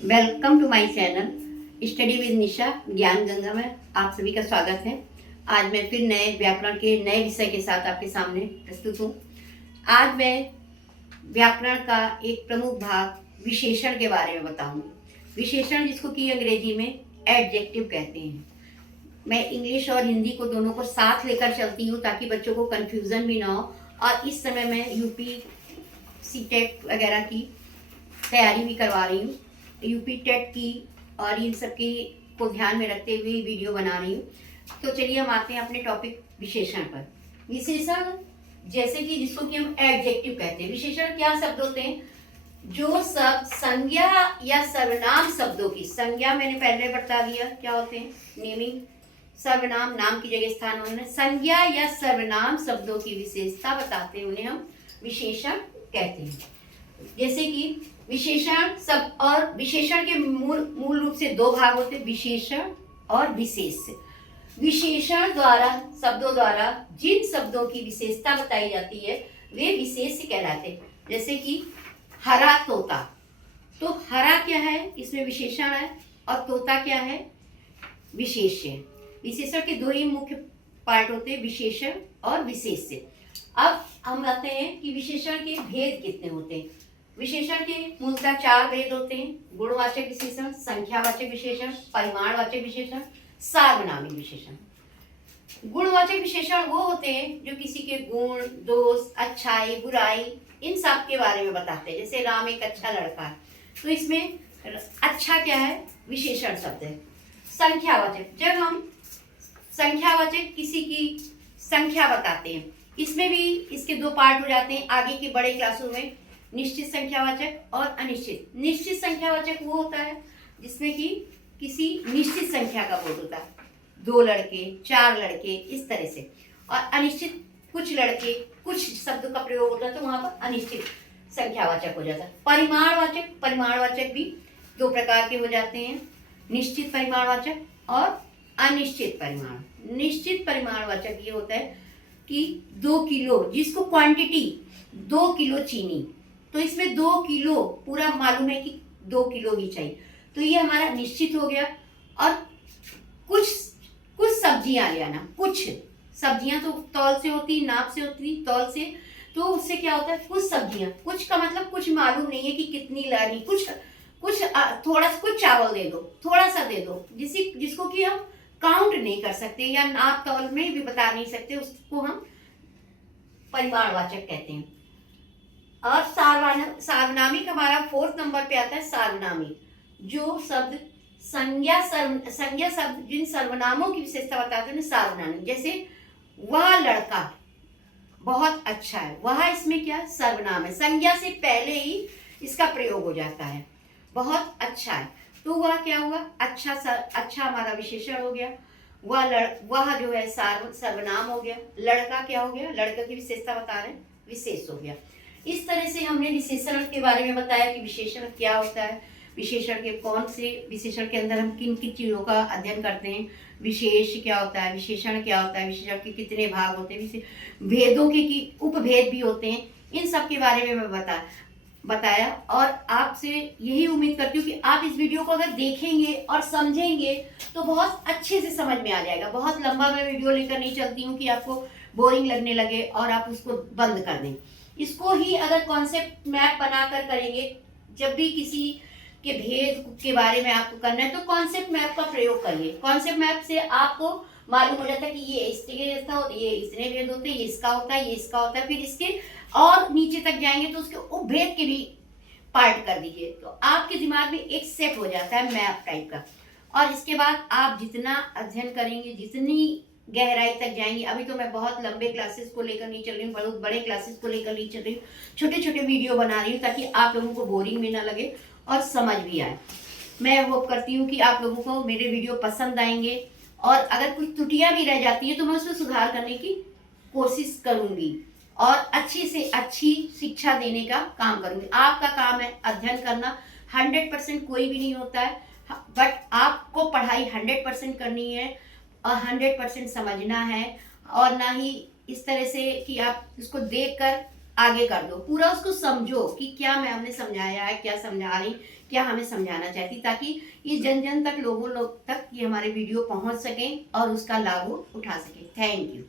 Welcome to my channel study with Nisha Gyan Ganga में आप सभी का स्वागत है। आज मैं फिर नए व्याकरण के नए विषय के साथ आपके सामने प्रस्तुत हूँ। आज मैं व्याकरण का एक प्रमुख भाग विशेषण के बारे में बताऊंगी। विशेषण जिसको कि अंग्रेजी में एडजेक्टिव कहते हैं। मैं इंग्लिश और हिंदी को दोनों को साथ लेकर चलती हूँ ताकि बच्चों को कन्फ्यूज़न भी ना हो। और इस समय मैं यूपी सीटेट वगैरह की तैयारी भी करवा रही हूँ, यूपी टेट की, और इन सब की को ध्यान में रखते हुए वीडियो बना रही हूँ। तो चलिए हम आते हैं अपने टॉपिक विशेषण पर। विशेषण जैसे कि जिसको कि हम एडजेक्टिव कहते हैं। विशेषण क्या शब्द होते हैं? जो शब्द संज्ञा या सर्वनाम शब्दों की, संज्ञा मैंने पहले बता दिया क्या होते हैं, नेमिंग, सर्वनाम नाम की जगह स्थान होने, संज्ञा या सर्वनाम शब्दों की विशेषता बताते हैं, उन्हें हम विशेषण कहते हैं। जैसे कि विशेषण शब्द, और विशेषण के मूल रूप से दो भाग होते हैं, विशेषण और विशेष। विशेषण द्वारा, शब्दों द्वारा जिन शब्दों की विशेषता बताई जाती है वे विशेष कहलाते हैं। जैसे कि हरा तोता, तो हरा क्या है, इसमें विशेषण है, और तोता क्या है, विशेष्य। विशेषण के दो ही मुख्य पार्ट होते हैं, विशेषण और विशेष्य। अब हम आते हैं कि विशेषण के भेद कितने होते हैं। विशेषण के मूलतः चार भेद होते हैं: गुणवाचक विशेषण, संख्यावाचक विशेषण, परिमाणवाचक विशेषण, सार्वनामिक विशेषण। गुणवाचक विशेषण वो होते हैं जो किसी के गुण, दोष, अच्छाई, बुराई, इन सब के बारे में बताते हैं। जैसे राम एक अच्छा लड़का है, तो इसमें अच्छा क्या है, विशेषण शब्द है। संख्यावाचक, जब हम संख्यावाचक किसी की संख्या बताते हैं, इसमें भी इसके दो पार्ट हो जाते हैं आगे की बड़े क्लासों में, निश्चित संख्यावाचक और अनिश्चित। निश्चित संख्यावाचक वो होता है जिसमें कि किसी निश्चित संख्या का बोध होता है, 2 लड़के, 4 लड़के, इस तरह से। और अनिश्चित, कुछ लड़के, कुछ शब्द का प्रयोग होता है, तो वहां पर अनिश्चित संख्यावाचक हो जाता है। परिमाणवाचक, परिमाणवाचक भी दो प्रकार के हो जाते हैं, निश्चित परिमाणवाचक और अनिश्चित परिमाण। निश्चित परिमाणवाचक ये होता है कि 2 किलो, जिसको क्वांटिटी 2 किलो चीनी, तो इसमें 2 किलो पूरा मालूम है कि 2 किलो ही चाहिए, तो ये हमारा निश्चित हो गया। और कुछ कुछ सब्जियां ले आना, कुछ सब्जियां तो तौल से होती, नाप से होती, तौल से, तो उससे क्या होता है, कुछ सब्जियां, कुछ का मतलब कुछ मालूम नहीं है कि कितनी लानी, कुछ थोड़ा कुछ चावल दे दो, थोड़ा सा दे दो, जिसको कि हम काउंट नहीं कर सकते या नाप तौल में भी बता नहीं सकते, उसको हम परिमाणवाचक कहते हैं। और सार्वनामिक हमारा 4th नंबर पे आता है। सार्वनामिक जो शब्द संज्ञा शब्द जिन सर्वनामों की विशेषता बताते हैं, सार्वनामिक। जैसे वह लड़का बहुत अच्छा है, वह इसमें क्या सर्वनाम है, संज्ञा से पहले ही इसका प्रयोग हो जाता है, बहुत अच्छा है, तो वह क्या हुआ, अच्छा हमारा विशेषण हो गया। वह जो है सर्वनाम हो गया। लड़का क्या हो गया, लड़का की विशेषता बता रहे हैं, विशेष हो गया। इस तरह से हमने विशेषण के बारे में बताया कि विशेषण क्या होता है, विशेषण के कौन से, विशेषण के अंदर हम किन किन चीज़ों का अध्ययन करते हैं, विशेष क्या होता है, विशेषण क्या होता है, विशेषण के कितने भाग होते हैं, भेदों के की उपभेद भी होते हैं, इन सब के बारे में मैं बताया। और आपसे यही उम्मीद करती हूँ कि आप इस वीडियो को अगर देखेंगे और समझेंगे तो बहुत अच्छे से समझ में आ जाएगा। बहुत लंबा मैं वीडियो लेकर नहीं चलती हूँ कि आपको बोरिंग लगने लगे और आप उसको बंद कर दें। इसको ही अगर कॉन्सेप्ट मैप बनाकर करेंगे, जब भी किसी के भेद के बारे में आपको करना है तो कॉन्सेप्ट मैप का प्रयोग करिए। कॉन्सेप्ट मैप से आपको मालूम हो जाता है कि ये इसके जैसा होता है, ये इतने भेद होते हैं, ये इसका होता है, ये इसका होता है, फिर इसके और नीचे तक जाएंगे तो उसके उपभेद के भी पार्ट कर दीजिए, तो आपके दिमाग में एक सेट हो जाता है मैप टाइप का। और इसके बाद आप जितना अध्ययन करेंगे, जितनी गहराई तक जाएंगे, अभी तो मैं बहुत लंबे क्लासेस को लेकर नहीं चल रही हूँ, बहुत बड़े क्लासेस को लेकर नहीं चल रही हूँ, छोटे छोटे वीडियो बना रही हूँ ताकि आप लोगों को बोरिंग भी ना लगे और समझ भी आए। मैं होप करती हूँ कि आप लोगों को मेरे वीडियो पसंद आएंगे, और अगर कुछ त्रुटियां भी रह जाती है तो मैं उसमें सुधार करने की कोशिश करूंगी और अच्छी से अच्छी शिक्षा देने का काम करूंगी। आपका काम है अध्ययन करना, 100% कोई भी नहीं होता है, बट आपको पढ़ाई 100% करनी है और 100% समझना है, और ना ही इस तरह से कि आप इसको देखकर आगे कर दो, पूरा उसको समझो कि क्या मैम ने समझाया है, क्या समझा रही, क्या हमें समझाना चाहती, ताकि ये जन जन तक, लोगों लोग तक ये हमारे वीडियो पहुंच सकें और उसका लाभ वो उठा सकें। Thank you.